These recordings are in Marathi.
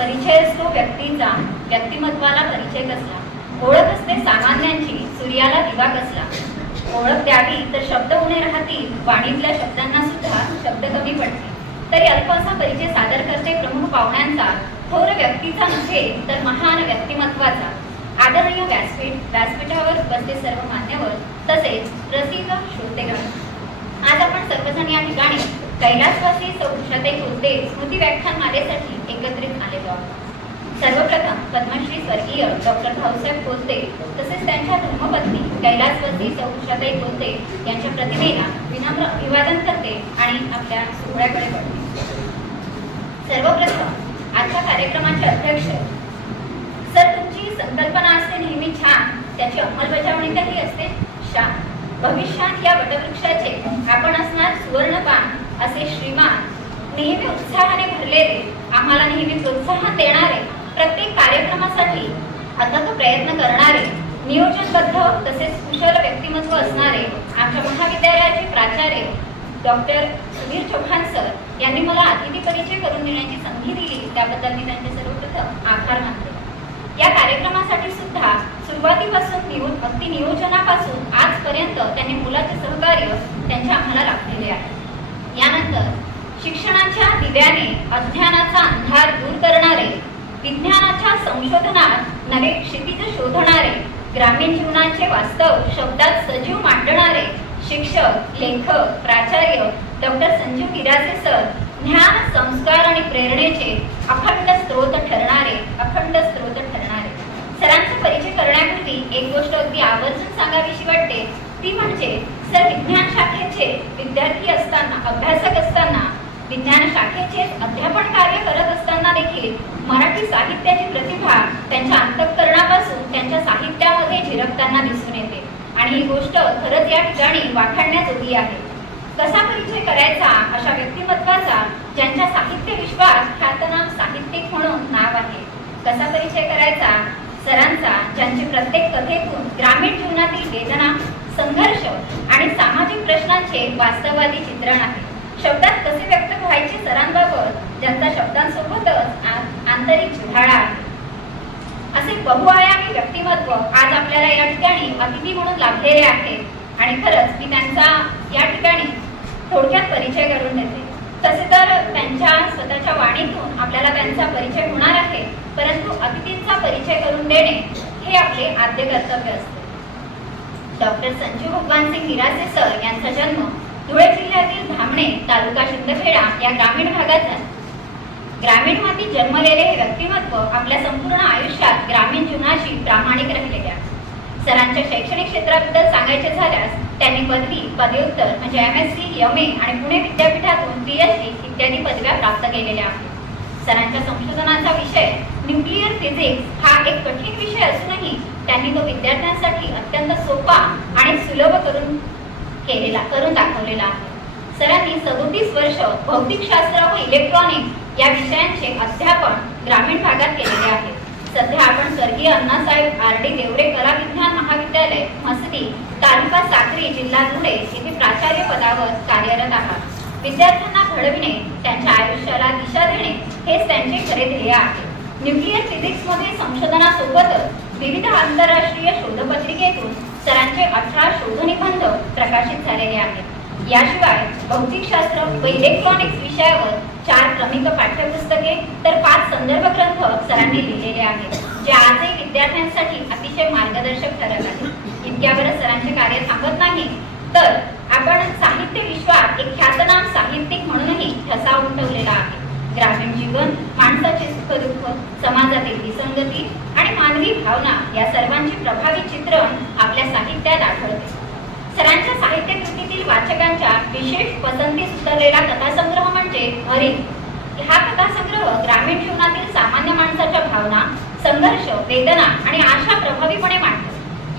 परिचय असतो व्यक्तीचा व्यक्तिमत्वाला परिचय कसला? ओळख असते सामान्यांची सूर्याला दिवा कसला? ओळख द्यावी तर शब्द उणे राहतील वाणीतल्या शब्दांना सुद्धा शब्द कमी पडतील. तरी अल्प असा परिचय सादर करते प्रमुख पाहुण्यांचा थोर व्यक्तीचा नव्हे तर महान व्यक्तिमत्वाचा. आदरणीय व्यासपीठ व्यासपीठावर उपस्थित सर्व मान्यवर तसेच रसिक श्रोतेगण. आज आपण सर्वजण या ठिकाणी कैलासवासी सौ उषाताई स्मृती व्याख्यान मालेसाठी एकत्रित आलेलो आहोत. सर्वप्रथम पद्मश्री स्वर्गीय डॉक्टर भाऊसाहेब कोलते तसेच त्यांच्या धर्मपत्नी कैलासवासी सौ उषाताई कोलते यांच्या प्रतिमेला विनम्र अभिवादन करते आणि आपल्या सोहळ्याकडे पडते सर्वप्रथम आजच्या कार्यक्रमाचे अध्यक्ष सर तुमची संकल्पना असते नेहमी छान त्याची अंमलबजावणी काही असते? शान भविष्यात या वटवृक्षाचे आपण असणार सुवर्णपान असे श्रीमान नेहमी उत्साहाने भरलेले आम्हाला नेहमी प्रोत्साहन देणारे प्रत्येक कार्यक्रमासाठी अथक प्रयत्न करणारे नियोजनबद्ध तसेच कुशल व्यक्तिमत्व असणारे आमच्या महाविद्यालयाचे प्राचार्य डॉक्टर सुधीर चौहान सर यांनी मला अतिथी परिचय करून देण्याची संधी दिली. त्याबद्दल मी त्यांचे सर्वप्रथम आभार मानते. या कार्यक्रमासाठी सुद्धा सुरुवातीपासून नियो अगदी नियोजनापासून आजपर्यंत त्यांनी मुलाचे सहकार्य त्यांच्या आम्हाला लाभलेले आहे. यानंतर शिक्षणाच्या दिव्याने अज्ञानाचा अंधार दूर करणारे विज्ञानाच्या संशोधनात नवे क्षितिज शोधणारे ग्रामीण जीवनाचे वास्तव शब्दात सजीव मांडणारे शिक्षक लेखक प्राचार्य डॉक्टर संजीव गिरासे सर ज्ञान संस्कार आणि प्रेरणेचे अखंड स्रोत ठरणारे अखंड स्रोत ठरणारे. सरांचा परिचय करण्यापूर्वी एक गोष्ट अगदी आवर्जून सांगावीशी वाटते. ती म्हणजे सर विज्ञान शाखेचे विद्यार्थी असताना अभ्यासक असताना विज्ञान शाखेचे अध्यापन कार्य करत असताना देखील मराठी साहित्याची प्रतिभा त्यांच्या अंतःकरणापासून त्यांच्या साहित्यामध्ये झिरकताना दिसून येते. आणि ही गोष्ट खरंच या ठिकाणी वाखाणण्याजोगी आहे. कसा परिचय करायचा अशा व्यक्तिमत्वाचा ज्यांच्या साहित्य विश्वास ख्यातनाम साहित्यिक म्हणून नाव आहे? कसा परिचय करायचा? सरांचा ज्यांची प्रत्येक कथेतून ग्रामीण जीवनातील वेदना संघर्ष आणि सामाजिक प्रश्नांचे वास्तववादी चित्रण आहे. शब्दात कसे व्यक्त व्हायचे सरांबाबत ज्यांचा शब्दांसोबतच आंतरिक जिव्हाळा आहे. असे बहुआयामी व्यक्तिमत्व आज आपल्याला या ठिकाणी अतिथी म्हणून लाभलेले आहे. आणि खरंच मी त्यांचा या ठिकाणी थोडक्यात परिचय करून देते. तसे तर त्यांच्या स्वतःच्या वाणीतून आपल्याला त्यांचा परिचय होणार आहे. परंतु अतिथींचा परिचय करून देणे हे आपले आद्य कर्तव्य असते. डॉक्टर संजीव भगवान सिंग निरासे सर यांचा जन्म धुळे जिल्ह्यातील धामणे तालुका शिंदखेडा या ग्रामीण भागात झाला. ग्रामीण माती जन्मलेले हे व्यक्तिमत्व आपल्या संपूर्ण आयुष्यात ग्रामीण जीवनाशी प्रामाणिक राहिलेले आहे. सरांच्या शैक्षणिक क्षेत्राबद्दल सांगायचे झाल्यास त्यांनी पदवी पदव्युत्तर म्हणजे M S C M A आणि पुणे विद्यापीठातून पी एच डी इत्यादी पदव्या प्राप्त केलेल्या आहेत. सरांच्या संशोधनाचा विषय न्यूक्लिअर फिजिक्स हा एक कठीण विषय असूनही त्यांनी तो विद्यार्थ्यांसाठी अत्यंत सोपा आणि सुलभ करून केलेला करून दाखवलेला आहे. सरांनी सदोतीस वर्ष भौतिकशास्त्र व इलेक्ट्रॉनिक्स या विषयांचे अध्यापन ग्रामीण भागात केलेले आहे. सध्या आपण स्वर्गीय अण्णासाहेब आर डी देवरे कला विज्ञान महाविद्यालय मसदी तालुका साक्री जिल्हा धुळे येथे प्राचार्य पदावर कार्यरत आहात. विद्यार्थ्यांना घडविणे त्यांच्या आयुष्याला दिशा देणे हेच त्यांचे खरे ध्येय आहे. न्यूक्लिअर फिजिक्समध्ये संशोधनासोबतच विविध आंतरराष्ट्रीय शोधपत्रिकेतून सरांचे अठरा शोधनिबंध प्रकाशित झालेले आहेत. याशिवाय भौतिकशास्त्र व इलेक्ट्रॉनिक्स विषयावर चार क्रमिक पाठ्यपुस्तके तर पाच संदर्भ ग्रंथ सरांनी लिहिलेले आहेत जे आजही विद्यार्थ्यांसाठी अतिशय मार्गदर्शक ठरत आहेत. इतक्यावरच सरांचे कार्य थांबत नाही तर आपण साहित्य विश्वात एक ख्यातनाम साहित्यिक म्हणूनही ठसा उमटवलेला आहे. ग्रामीण जीवन माणसाचे सुखदुःख समाजातील विसंगती आणि मानवी भावना या सर्वांचे प्रभावी चित्रण आपल्या साहित्यात आढळते. सरांच्या साहित्य कृतीतील वाचकांच्या विशेष पसंतीस उतरलेला कथासंग्रह म्हणजे हरित हा कथासंग्रह ग्रामीण जीवनातील सामान्य माणसाच्या भावना संघर्ष वेदना आणि आशा प्रभावीपणे मांडतो.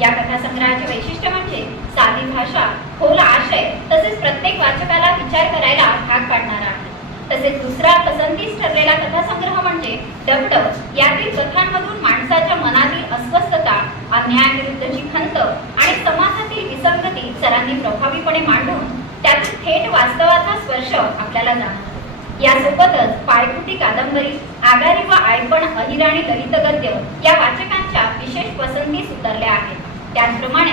या कथासंग्रहाचे वैशिष्ट्य म्हणजे साधी भाषा खोल आशय तसेच प्रत्येक वाचकाला विचार करायला भाग पाडणारा आहे. तसेच दुसरा पसंतीस ठरलेला कथासंग्रह म्हणजे डबडब यातील कथांमधून माणसाच्या मनातील अस्वस्थता अन्यायाविरुद्धची खंत आणि समाजातील विसंगती सरांनी प्रभावीपणे मांडून त्यातून थेट वास्तवाचा स्पर्श आपल्याला जाणवतो. यासोबतच पायकुटी कादंबरी आगारी व आयपण अहिराणी ललित गद्य या वाचकांच्या विशेष पसंतीस उतरल्या आहेत. त्याचप्रमाणे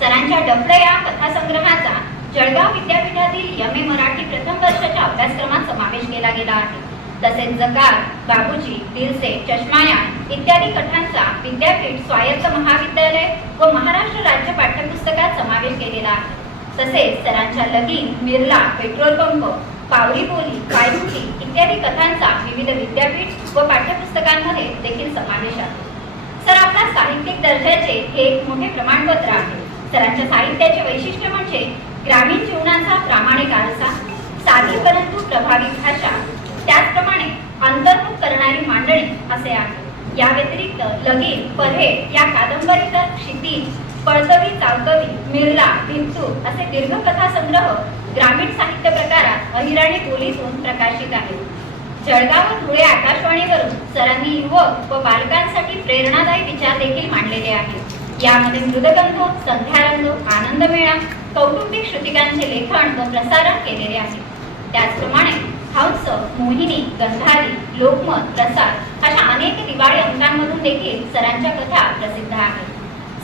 सरांच्या डबड या कथासंग्रहाचा जळगाव विद्यापीठातील एम ए मराठी प्रथम वर्षाच्या अभ्यासक्रमात समावेश केला गेला आहे. तसेच जकार बाबूजी दिलसे चष्मायान इत्यादी कथांचा विद्यापीठ स्वायत्त महाविद्यालय व महाराष्ट्र राज्य पाठ्यपुस्तकात समावेश केलेला आहे. तसेच सरांच्या लगीन मिरला पेट्रोल पंप पावरी बोली पायमुखी इत्यादी कथांचा विविध विद्यापीठ व पाठ्यपुस्तकांमध्ये देखील समावेश आहे. सर आपला साहित्यिक दर्जाचे हे एक मोठे प्रमाणपत्र आहे. सरांच्या साहित्याचे वैशिष्ट्य म्हणजे ग्रामीण जीवनाचा प्रामाणिक आरसा साधी परंतु प्रभावी भाषा त्याचप्रमाणे अंतर्मुख करणारी मांडणी असे आहे. या व्यतिरिक्त लगीन परहेड या कादंबरीत क्षितिज पळकवी चावकवी मिरला भिंतू असे दीर्घकथा संग्रह ग्रामीण साहित्य प्रकारात अहिराणी बोलीतून प्रकाशित आहेत. जळगाव व धुळे आकाशवाणीवरून सरांनी युवक व बालकांसाठी प्रेरणादायी विचार देखील मांडलेले आहेत. यामध्ये मृदगंध संध्यारंग आनंद मेळा कौटुंबिक श्रुतिकांचे लेखन व प्रसारण केलेले आहे. त्याचप्रमाणे हंस मोहिनी गंधारी लोकमत प्रसाद अशा अनेक दिवाळी अंकांमधून देखील सरांच्या कथा प्रसिद्ध आहेत.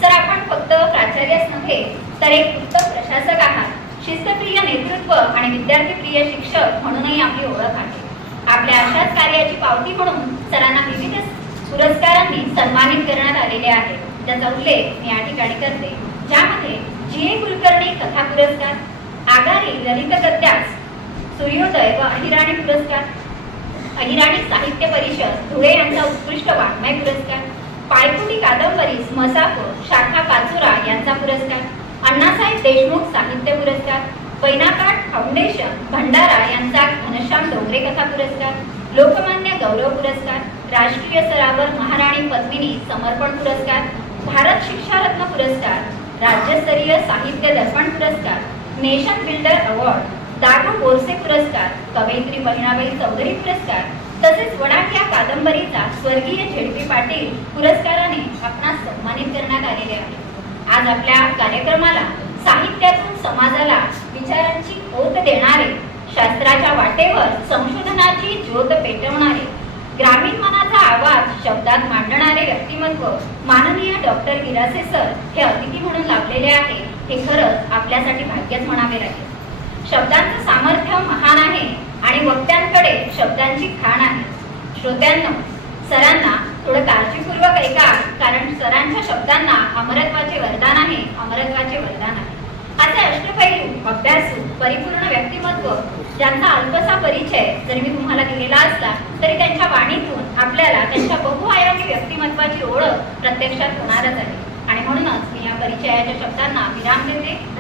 सर आपण फक्त प्राचार्यच नव्हे तर एक उत्तम प्रशासक आहात. शिस्तप्रिय नेतृत्व आणि विद्यार्थीप्रिय शिक्षक म्हणूनही आपली ओळख आहे. आपल्या अशाच कार्याची पावती म्हणून सरांना विविध पुरस्कारांनी सन्मानित करण्यात आलेले आहे. त्याचा उल्लेख मी या ठिकाणी करते. ज्यामध्ये जी ए कथा पुरस्कार आगारी ललित गद्यास सूर्योदय व अहिराणी पुरस्कार. अहिराणी साहित्य परिषद धुळे यांचा उत्कृष्ट वाङ्मय पुरस्कार. पायकुटी कादंबरी मसाप शाखा पाचुरा यांचा पुरस्कार. अण्णासाहेब देशमुख साहित्य पुरस्कार. पैनाकाठ फाउंडेशन भंडारा यांचा घनश्याम डोंगरे कथा पुरस्कार. लोकमान्य गौरव पुरस्कार. राष्ट्रीय स्तरावर महाराणी पद्मिनी समर्पण पुरस्कार. भारत शिक्षारत्न पुरस्कार. राज्यस्तरीय साहित्य दर्पण पुरस्कार नेशन बिल्डर अवॉर्ड दारू बोरसे पुरस्कार कवयित्री बहिणाबाई चौधरी पुरस्कार तसेच वडाक या कादंबरीचा स्वर्गीय झेडपी पाटील पुरस्काराने आपणास सन्मानित करण्यात आलेले आहे. आज आपल्या कार्यक्रमाला साहित्यातून समाजाला विचारांची ओत देणारे शास्त्राच्या वाटेवर संशोधनाची ज्योत पेटवणारे ग्रामीण मनात आवाज शब्दात मांडणारे व्यक्तिमत्व माननीय डॉक्टर विरासे सर हे अतिथी म्हणून लाभलेले आहे हे खरंच आपल्यासाठी भाग्यच म्हणावे लागेल. शब्दांचं सामर्थ्य महान आहे आणि वक्त्यांकडे शब्दांची खाण आहे. श्रोत्यांना सरांना थोडं काळजीपूर्वक ऐका कारण सरांच्या शब्दांना अमरत्वाचे वरदान आहे अमरत्वाचे वरदान आहे. असे अष्टपैल अभ्यासू परिपूर्ण व्यक्तिमत्व ज्यांचा अल्पसा परिचय जरी मी तुम्हाला दिलेला असला तरी त्यांच्या वाणीतून आपल्याला त्यांच्या बहुआयामी व्यक्तिमत्वाची ओळख प्रत्यक्षात होणारच आहे. आणि म्हणूनच मी या परिचयाच्या शब्दांना विराम देते.